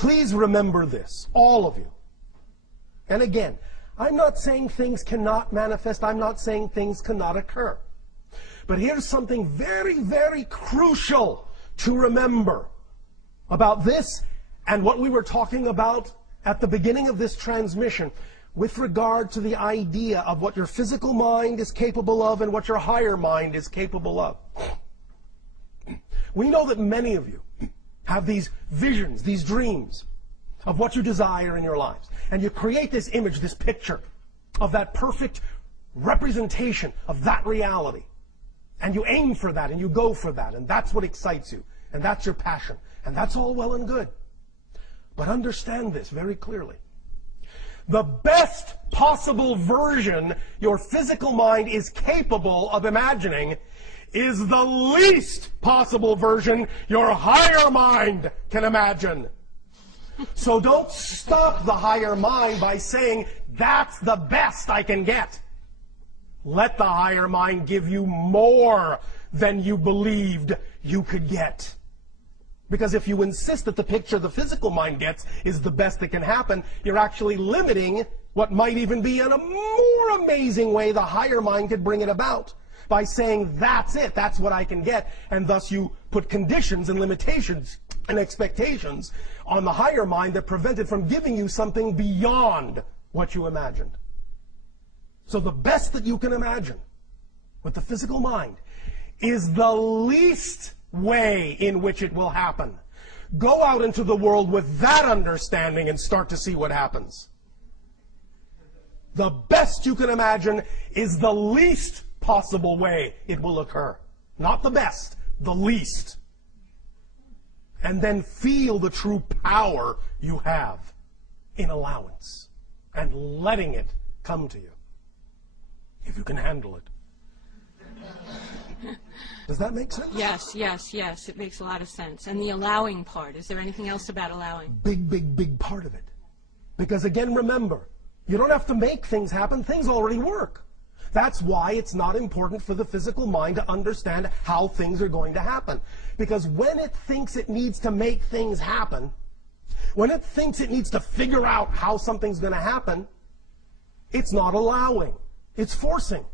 Please remember this, all of you. And again, I'm not saying things cannot manifest. I'm not saying things cannot occur. But here's something very, very crucial to remember about this and what we were talking about at the beginning of this transmission with regard to the idea of what your physical mind is capable of and what your higher mind is capable of. We know that many of you have these visions, these dreams of what you desire in your lives. And you create this image, this picture of that perfect representation of that reality. And you aim for that, and you go for that, and that's what excites you, and that's your passion. And that's all well and good. But understand this very clearly. The best possible version your physical mind is capable of imagining is the least possible version your higher mind can imagine. So don't stop the higher mind by saying, that's the best I can get. Let the higher mind give you more than you believed you could get. Because if you insist that the picture the physical mind gets is the best that can happen, you're actually limiting what might even be in a more amazing way the higher mind could bring it about by saying, that's it, that's what I can get. And thus you put conditions and limitations and expectations on the higher mind that prevent it from giving you something beyond what you imagined. So the best that you can imagine with the physical mind is the least way in which it will happen. Go out into the world with that understanding and start to see what happens. The best you can imagine is the least possible way it will occur. Not the best, the least. And then feel the true power you have in allowance and letting it come to you. If you can handle it. Does that make sense? Yes, yes, yes. It makes a lot of sense. And the allowing part, is there anything else about allowing? Big, big, big part of it. Because again, remember, you don't have to make things happen. Things already work. That's why it's not important for the physical mind to understand how things are going to happen. Because when it thinks it needs to make things happen, when it thinks it needs to figure out how something's going to happen, it's not allowing. It's forcing.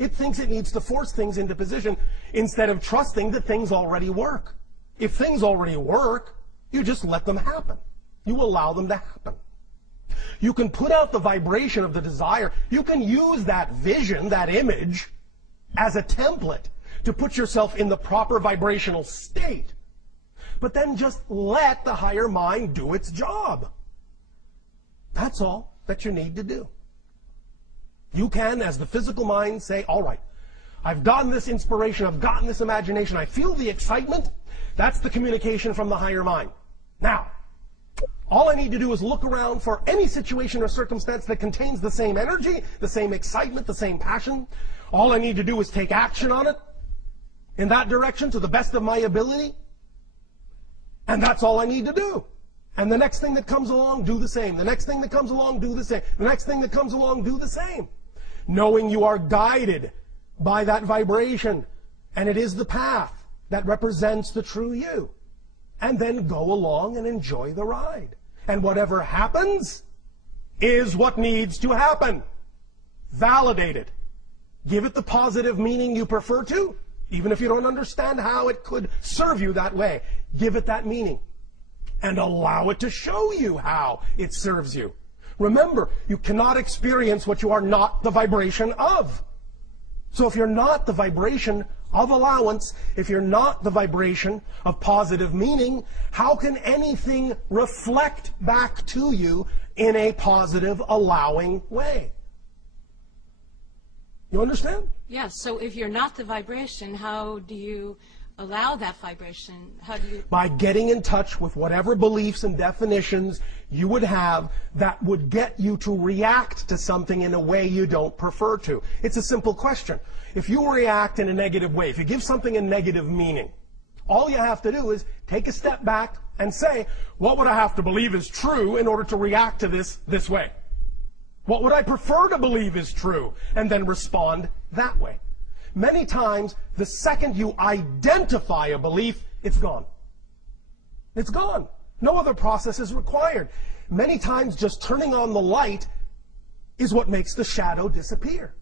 It thinks it needs to force things into position instead of trusting that things already work. If things already work, you just let them happen. You allow them to happen. You can put out the vibration of the desire. You can use that vision, that image, as a template to put yourself in the proper vibrational state. But then just let the higher mind do its job. That's all that you need to do. You can, as the physical mind, say, all right, I've gotten this inspiration, I've gotten this imagination, I feel the excitement. That's the communication from the higher mind. Now, all I need to do is look around for any situation or circumstance that contains the same energy, the same excitement, the same passion. All I need to do is take action on it in that direction to the best of my ability. And that's all I need to do. And the next thing that comes along, do the same. The next thing that comes along, do the same. The next thing that comes along, do the same. Knowing you are guided by that vibration. And it is the path that represents the true you. And then go along and enjoy the ride. And whatever happens is what needs to happen. Validate it. Give it the positive meaning you prefer to, even if you don't understand how it could serve you that way. Give it that meaning. And allow it to show you how it serves you. Remember, you cannot experience what you are not the vibration of. So if you're not the vibration of allowance, if you're not the vibration of positive meaning, how can anything reflect back to you in a positive, allowing way? You understand? Yes, so if you're not the vibration, how do you allow that vibration? How do you? By getting in touch with whatever beliefs and definitions you would have that would get you to react to something in a way you don't prefer to. It's a simple question. If you react in a negative way, if you give something a negative meaning, all you have to do is take a step back and say, what would I have to believe is true in order to react to this way? What would I prefer to believe is true? And then respond that way. Many times, the second you identify a belief, it's gone. It's gone. No other process is required. Many times just turning on the light is what makes the shadow disappear.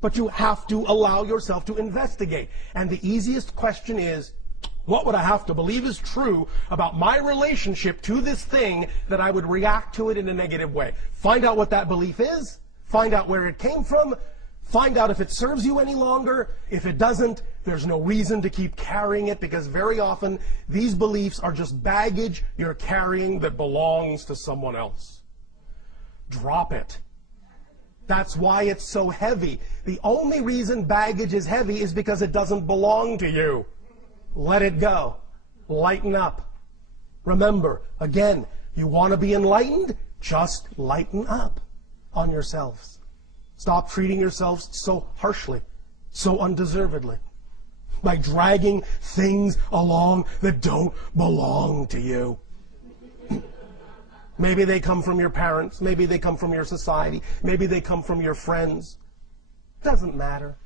But you have to allow yourself to investigate. And the easiest question is, what would I have to believe is true about my relationship to this thing that I would react to it in a negative way? Find out what that belief is. Find out where it came from. Find out if it serves you any longer. If it doesn't, there's no reason to keep carrying it, because very often these beliefs are just baggage you're carrying that belongs to someone else. Drop it. That's why it's so heavy. The only reason baggage is heavy is because it doesn't belong to you. Let it go. Lighten up. Remember, again, you want to be enlightened? Just lighten up on yourselves. Stop treating yourselves so harshly, so undeservedly, by dragging things along that don't belong to you. Maybe they come from your parents. Maybe they come from your society. Maybe they come from your friends. Doesn't matter.